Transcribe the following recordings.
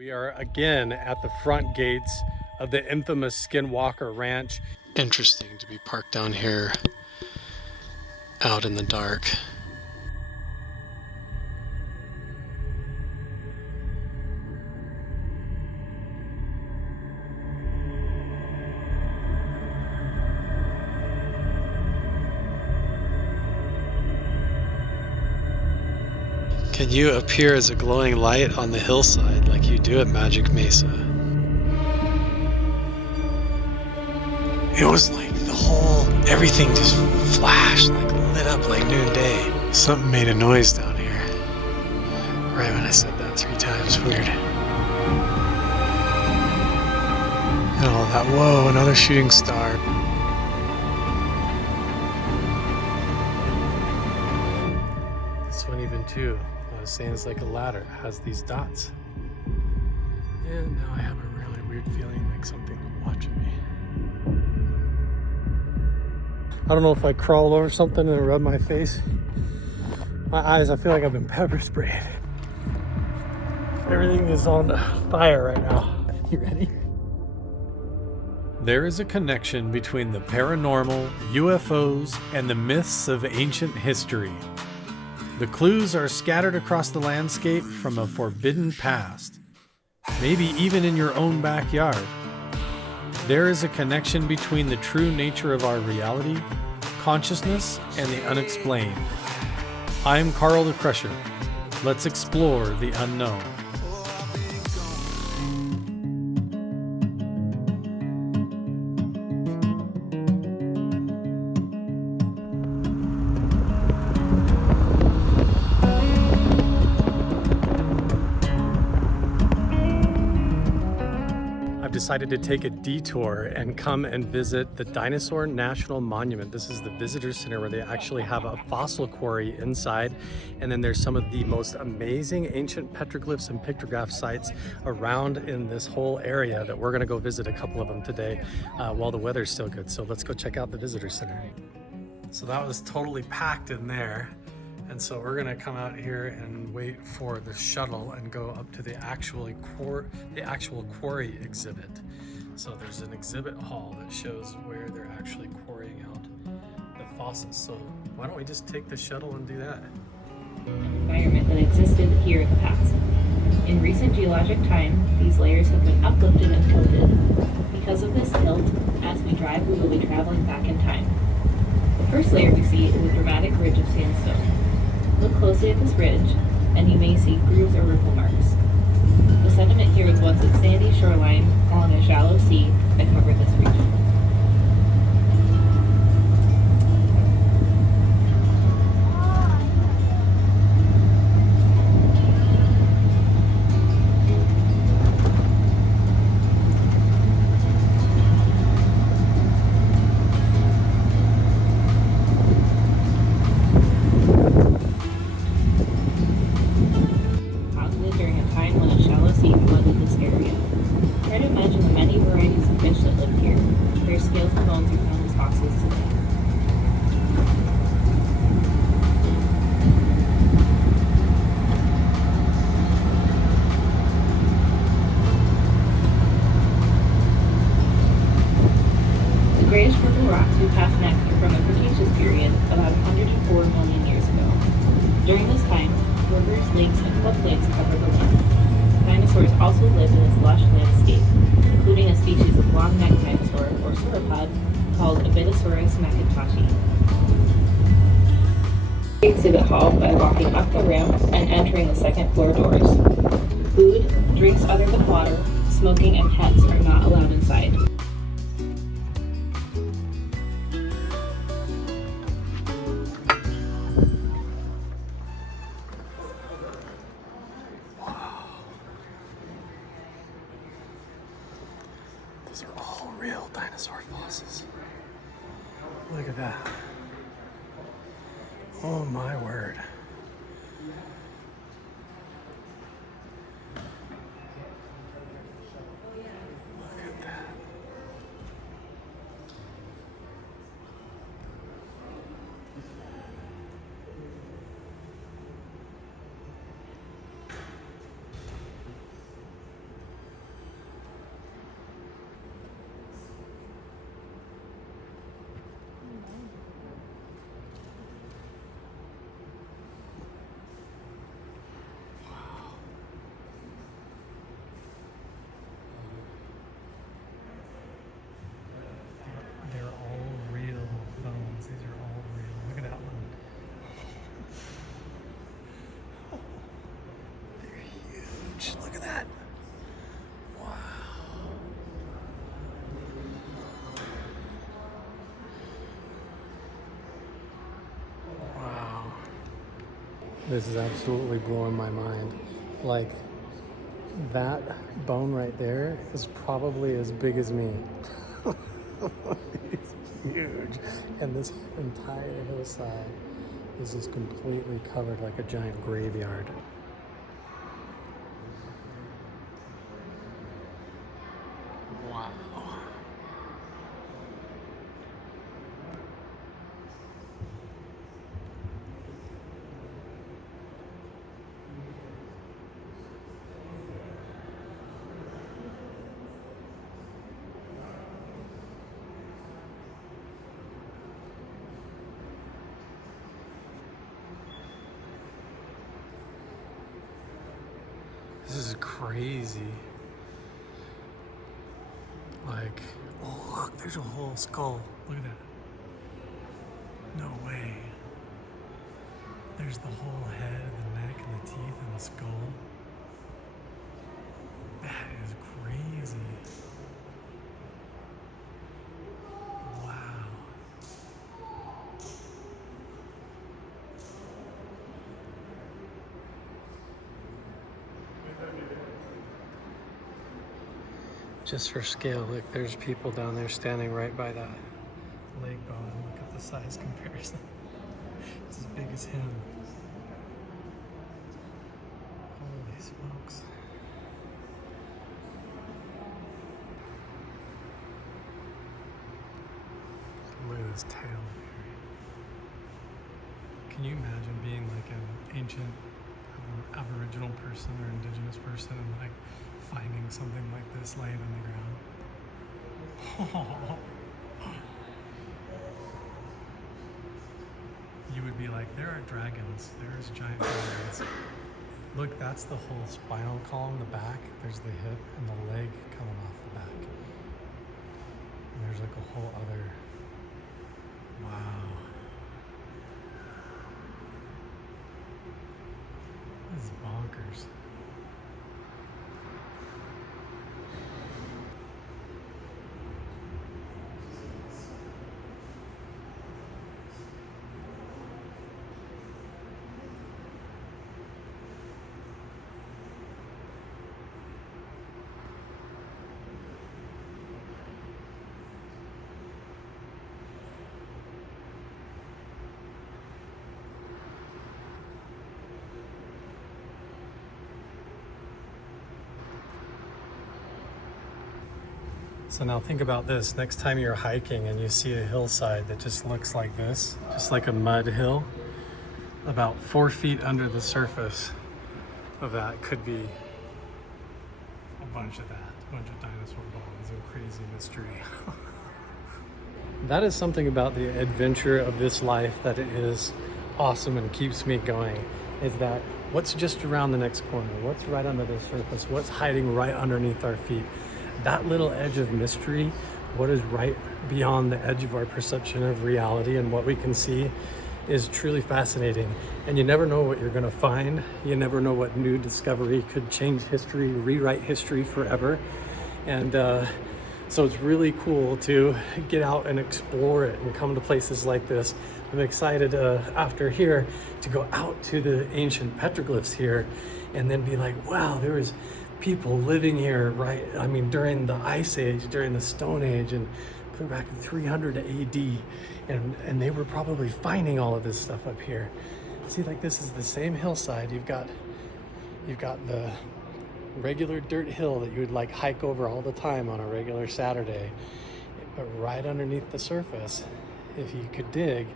We are again at the front gates of the infamous Skinwalker Ranch. Interesting to be parked down here out in the dark. Can you appear as a glowing light on the hillside like you do at Magic Mesa? It was like everything just flashed, like lit up like noonday. Something made a noise down here. Right when I said that 3 times, weird. And all that, whoa, another shooting star. This one even too, I was saying it's like a ladder. It has these dots. And now I have a really weird feeling like something's watching me. I don't know if I crawl over something and rub my face. My eyes, I feel like I've been pepper sprayed. Everything is on fire right now. You ready? There is a connection between the paranormal, UFOs, and the myths of ancient history. The clues are scattered across the landscape from a forbidden past, maybe even in your own backyard. There is a connection between the true nature of our reality, consciousness, and the unexplained. I'm Carl the Crusher. Let's explore the unknown. Decided to take a detour and come and visit the Dinosaur National Monument. This is the visitor center where they actually have a fossil quarry inside, and then there's some of the most amazing ancient petroglyphs and pictograph sites around in this whole area that we're going to go visit a couple of them today while the weather's still good. So let's go check out the visitor center. So that was totally packed in there. And so we're gonna come out here and wait for the shuttle and go up to the actual quarry exhibit. So there's an exhibit hall that shows where they're actually quarrying out the fossils. So why don't we just take the shuttle and do that? Environment that existed here in the past. In recent geologic time, these layers have been uplifted and tilted. Because of this tilt, as we drive, we will be traveling back in time. The first layer we see is a dramatic ridge of sandstone. Look closely at this ridge, and you may see grooves or ripple marks. The sediment here was once a sandy shoreline along a shallow sea that covered this region. Grayish purple rocks we pass next are from the Cretaceous period, about 104 million years ago. During this time, rivers, lakes, and floodplains covered the land. Dinosaurs also lived in this lush landscape, including a species of long-necked dinosaur, or sauropod, called Abetosaurus macintoshi. Exhibit hall by walking up the ramp and entering the second floor doors. Food, drinks other than water, smoking, and pets are not allowed inside. These are all real dinosaur fossils. Look at that. Oh my word. Look at that. at that. Wow. Wow. This is absolutely blowing my mind. Like, that bone right there is probably as big as me. It's huge. And this entire hillside is just completely covered like a giant graveyard. Wow. This is crazy. Like, oh look, there's a whole skull. Look at that. No way. There's the whole head, the neck, and the teeth, and the skull. That is crazy. Wow. Just for scale, look, there's people down there standing right by that leg bone. Look at the size comparison. It's as big as him. Holy smokes. Look at this tail. Can you imagine being like an ancient Aboriginal person or indigenous person and like finding something like this laying on the ground? You would be like, there are dragons. There's giant dragons. Look, that's the whole spinal column, the back. There's the hip and the leg coming off the back. And there's like a whole other, wow. This is bonkers. So now think about this. Next time you're hiking and you see a hillside that just looks like this, just like a mud hill, about 4 feet under the surface of that could be A bunch of that. A bunch of dinosaur bones and crazy mystery. That is something about the adventure of this life that is awesome and keeps me going, is that what's just around the next corner, what's right under the surface, what's hiding right underneath our feet. That little edge of mystery, what is right beyond the edge of our perception of reality and what we can see, is truly fascinating. And you never know what you're going to find. You never know what new discovery could change history, rewrite history forever. And so it's really cool to get out and explore it and come to places like this. I'm excited after here to go out to the ancient petroglyphs here and then be like, wow, there was people living here, right? I mean, during the Ice Age, during the Stone Age, and put back in 300 AD, and they were probably finding all of this stuff up here. See, like this is the same hillside. You've got the regular dirt hill that you would like hike over all the time on a regular Saturday, but right underneath the surface, if you could dig,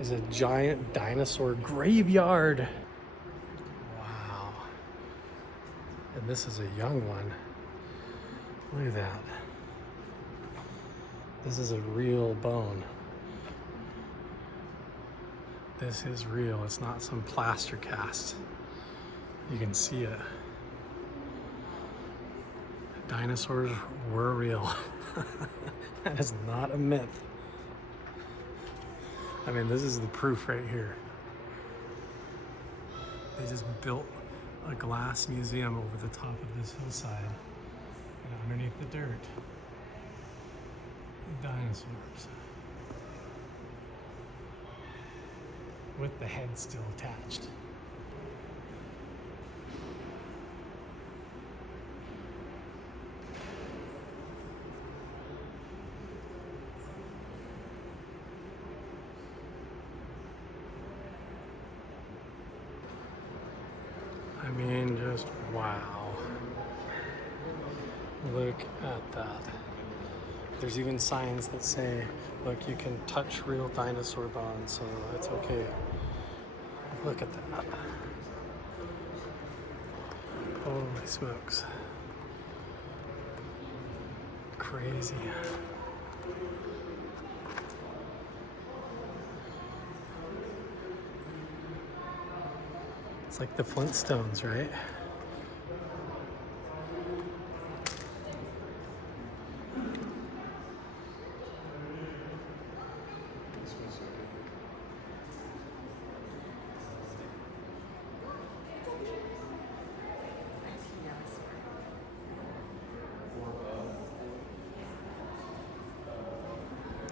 is a giant dinosaur graveyard. Wow. And this is a young one. Look at that. This is a real bone. This is real. It's not some plaster cast. You can see it. Dinosaurs were real. That is not a myth. I mean, this is the proof right here. They just built a glass museum over the top of this hillside. And underneath the dirt, the dinosaurs. With the head still attached. I mean, just wow. Look at that. There's even signs that say, look, you can touch real dinosaur bones, so it's okay. Look at that. Holy smokes. Crazy. It's like the Flintstones, right?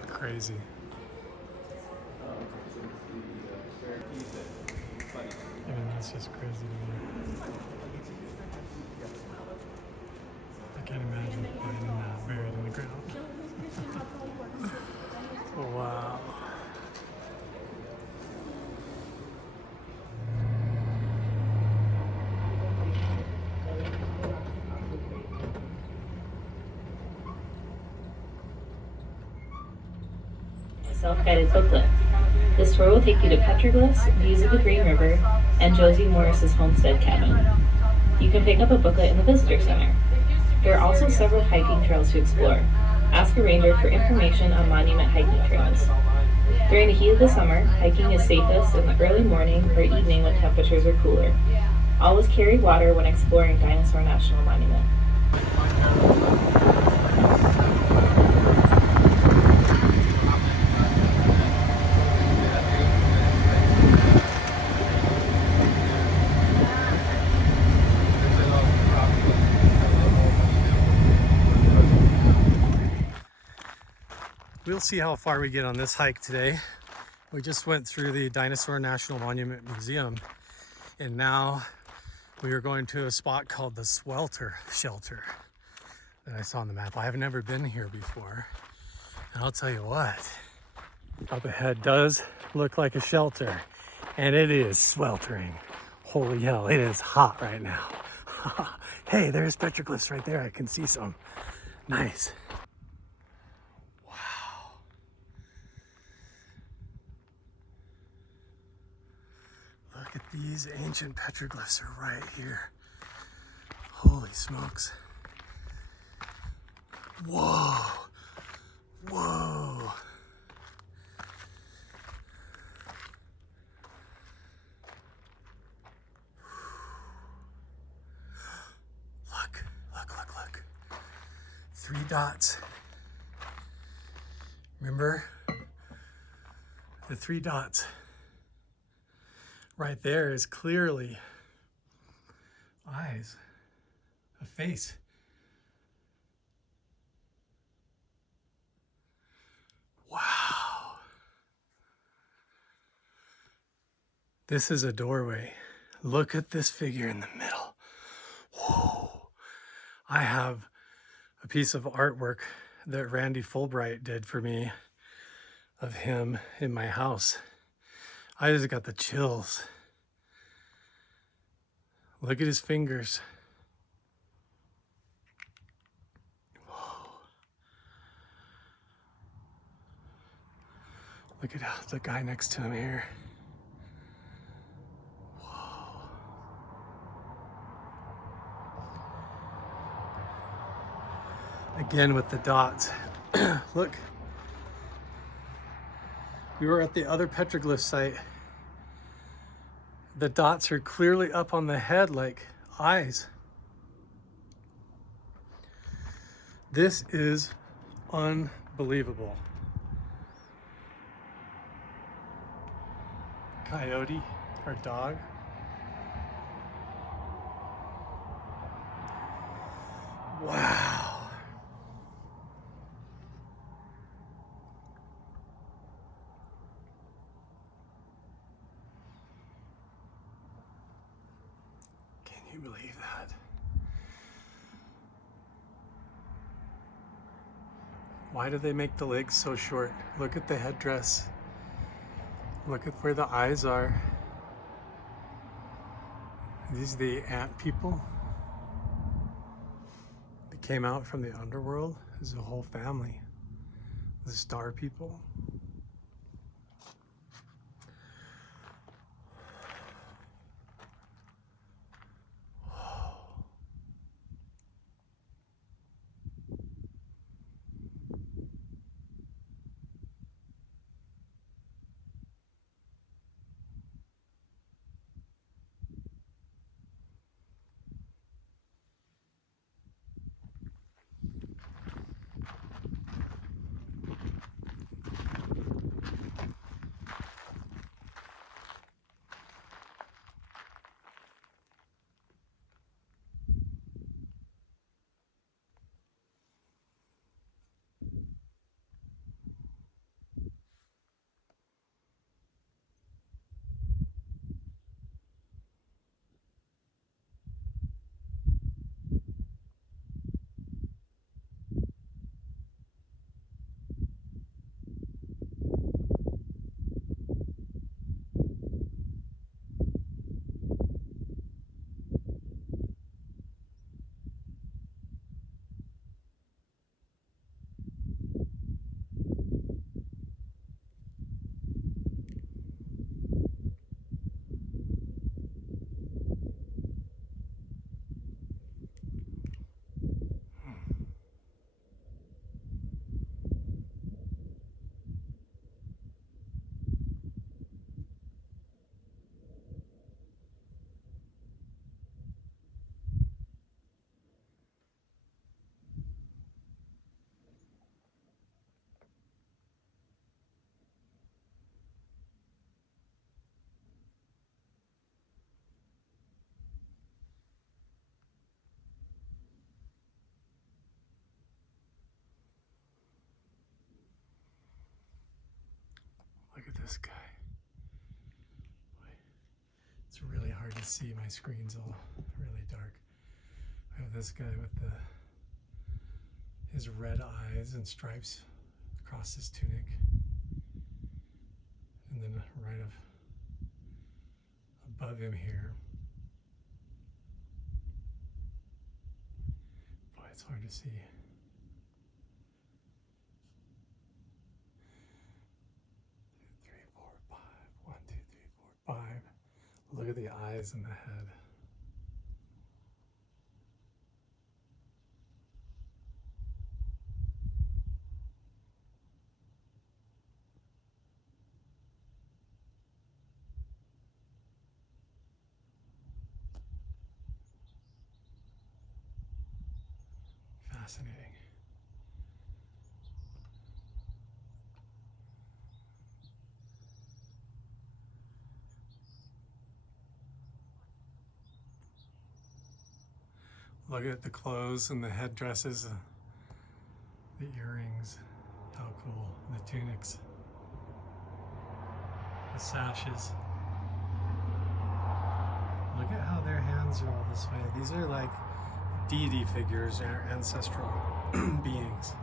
Crazy. I mean, that's just crazy to me. I can't imagine finding that buried in the ground. Wow. Self-guided booklet. This tour will take you to petroglyphs, views of the Green River, and Josie Morris's homestead cabin. You can pick up a booklet in the visitor center. There are also several hiking trails to explore. Ask a ranger for information on monument hiking trails. During the heat of the summer, hiking is safest in the early morning or evening when temperatures are cooler. Always carry water when exploring Dinosaur National Monument. We'll see how far we get on this hike today. We just went through the Dinosaur National Monument Museum, and now we are going to a spot called the Swelter shelter that I saw on the map. I have never been here before, and I'll tell you what, up ahead does look like a shelter, and it is sweltering. Holy hell, it is hot right now. Hey, there's petroglyphs right there. I can see some. Nice. Look at these ancient petroglyphs are right here. Holy smokes. Whoa. Whoa. Look, look, look, look. 3 dots. Remember? The 3 dots. Right there is clearly eyes, a face. Wow. This is a doorway. Look at this figure in the middle. Whoa. I have a piece of artwork that Randy Fulbright did for me of him in my house. I just got the chills. Look at his fingers. Whoa. Look at the guy next to him here. Whoa. Again with the dots. Look. We were at the other petroglyph site. The dots are clearly up on the head like eyes. This is unbelievable. Coyote, our dog. you believe that? Why do they make the legs so short? Look at the headdress. Look at where the eyes are. These are the ant people. They came out from the underworld. There's a whole family. The star people. Look at this guy. It's really hard to see. My screen's all really dark. I have this guy with his red eyes and stripes across his tunic. And then right above him here. Boy, it's hard to see. 2, 3, 4, 5. 1, 2, 3, 4, 5. Look at the eyes and the head. Fascinating. Look at the clothes and the headdresses, the earrings. How cool. The tunics, the sashes. Look at how their hands are all this way. These are like deity figures or ancestral beings.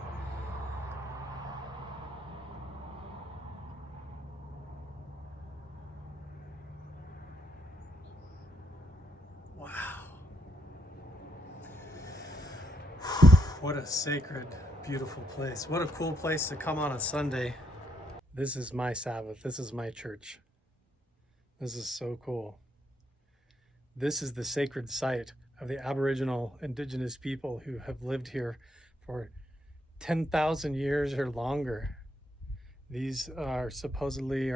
Wow. What a sacred, beautiful place. What a cool place to come on a Sunday. This is my Sabbath. This is my church. This is so cool. This is the sacred site of the Aboriginal indigenous people who have lived here for 10,000 years or longer. These are supposedly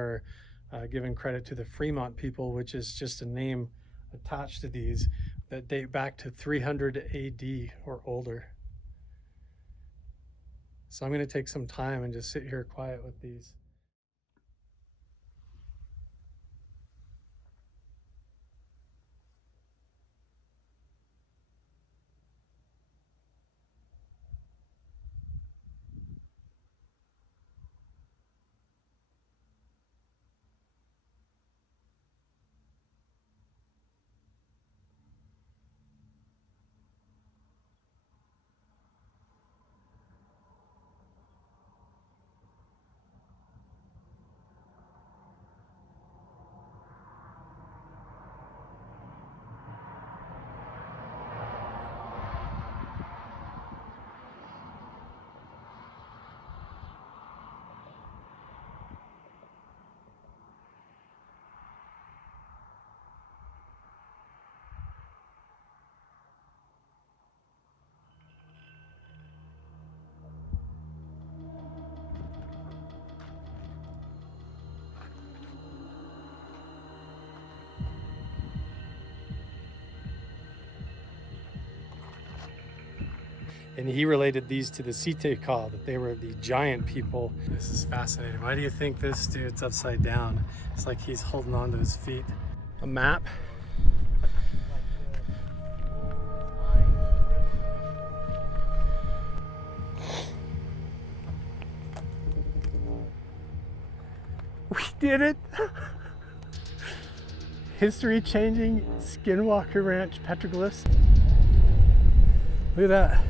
given credit to the Fremont people, which is just a name attached to these that date back to 300 AD or older. So I'm going to take some time and just sit here quiet with these. And he related these to the Siteka, that they were the giant people. This is fascinating. Why do you think this dude's upside down? It's like he's holding on to his feet. A map. We did it! History-changing Skinwalker Ranch petroglyphs. Look at that.